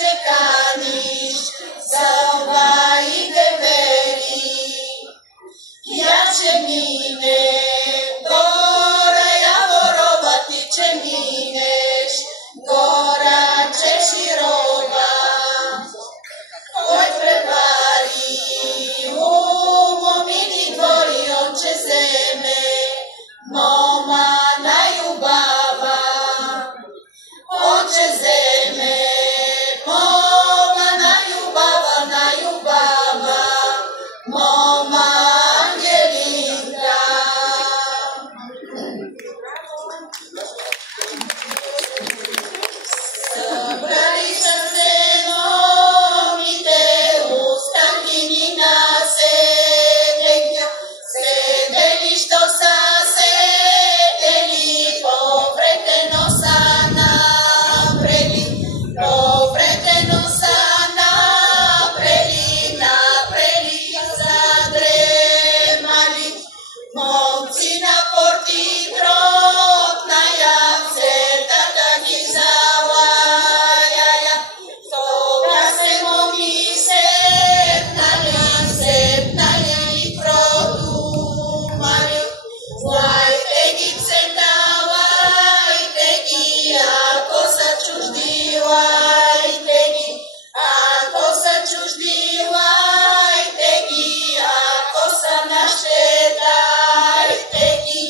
čekaniš za ovaj debeli. Jače mine, gora Javorova, ti će mineš, gora će širova. Oj prevari, u momini dvori oče zeme, moma najubava. Oče zeme, moma najubava, najubava, moma Angelinka. Sabrali sa senom i te ustanjini na sedenju, sedeli što sa sedeli, povreteno sa napredi, povreteno sa napredi, napredi zadremali, momci na porti trotna javce, tada njih zavajaja, toga se momi sepnali i produmali, vajte gi vajte gi, ako začuždivajte gi, ako začuždivajte gi, ako sa naše dajte gi.